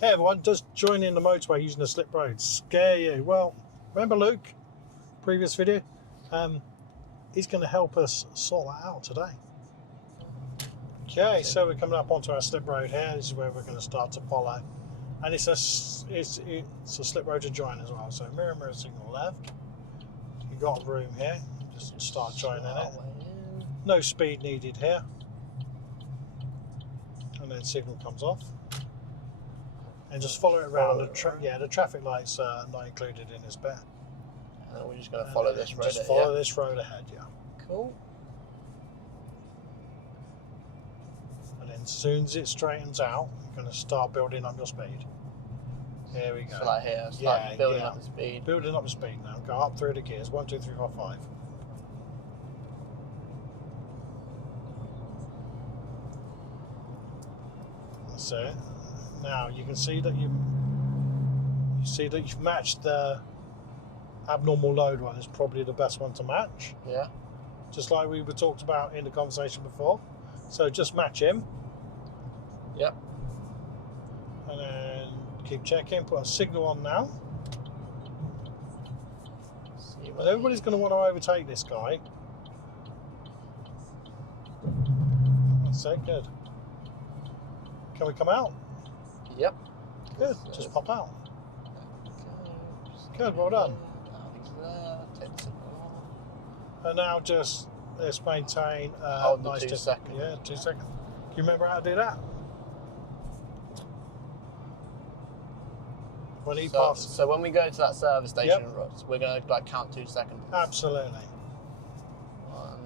Hey everyone, does joining the motorway using a slip road scare you? Well, remember Luke, previous video? He's going to help us sort that out today. Okay, so we're coming up onto our slip road here. This is where we're going to start to follow. And it's a slip road to join as well. So mirror signal left. You've got room here. Just start joining it. No speed needed here. And then signal comes off. And just follow it around. The traffic lights are not included in this bit. And we're just going to follow this road. Just follow this road ahead, yeah. Cool. And then as soon as it straightens out, you're going to start building up your speed. Here we go. So like here, start building up the speed. Building up the speed now. Go up through the gears. 1, 2, 3, 4, 5. That's it. Now you can see that you've matched the abnormal load one. Is probably the best one to match. Yeah. Just like we were talked about in the conversation before. So just match him. Yep. And then keep checking. Put a signal on now. And everybody's going to want to overtake this guy. That's it. Good. Can we come out? Yep. Good, just pop out. Good, well done. And now just let's maintain hold the nice 2 seconds. Yeah, 2 seconds. Can you remember how to do that? When he passes. So when we go to that service station, we're going to like count 2 seconds. Absolutely. 1.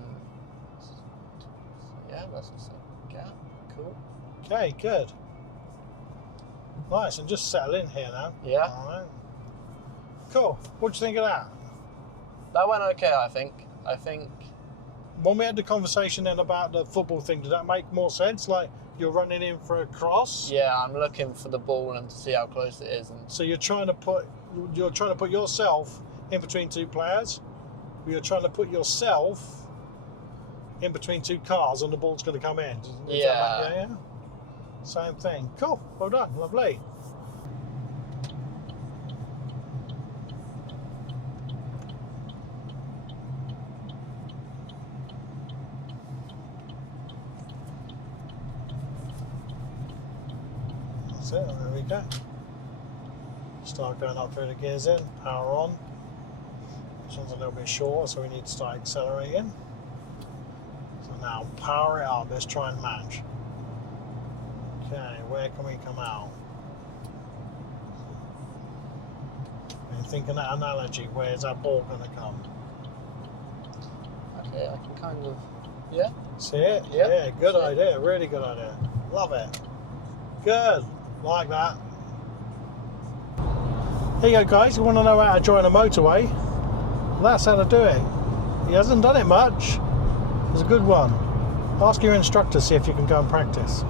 Yeah, that's a second gap. Cool. Okay, good. Nice, and just settle in here now. Yeah. All right. Cool. What do you think of that? That went okay, I think. When we had the conversation then about the football thing, did that make more sense? Like you're running in for a cross? Yeah, I'm looking for the ball and to see how close it is. And so you're trying to put yourself in between two players. You're trying to put yourself in between two cars, and the ball's going to come in. Yeah. Same thing. Cool. Well done. Lovely. That's it. There we go. Start going up through the gears in. Power on. This one's a little bit shorter, so we need to start accelerating. So now power it up. Let's try and match. Okay, where can we come out? And thinking that analogy, where's that ball going to come? Okay, I can kind of, yeah. See it? Yep. Yeah, good idea, really good idea. Love it. Good, like that. Here you go guys, you want to know how to join a motorway? That's how to do it. He hasn't done it much. It's a good one. Ask your instructor, see if you can go and practice.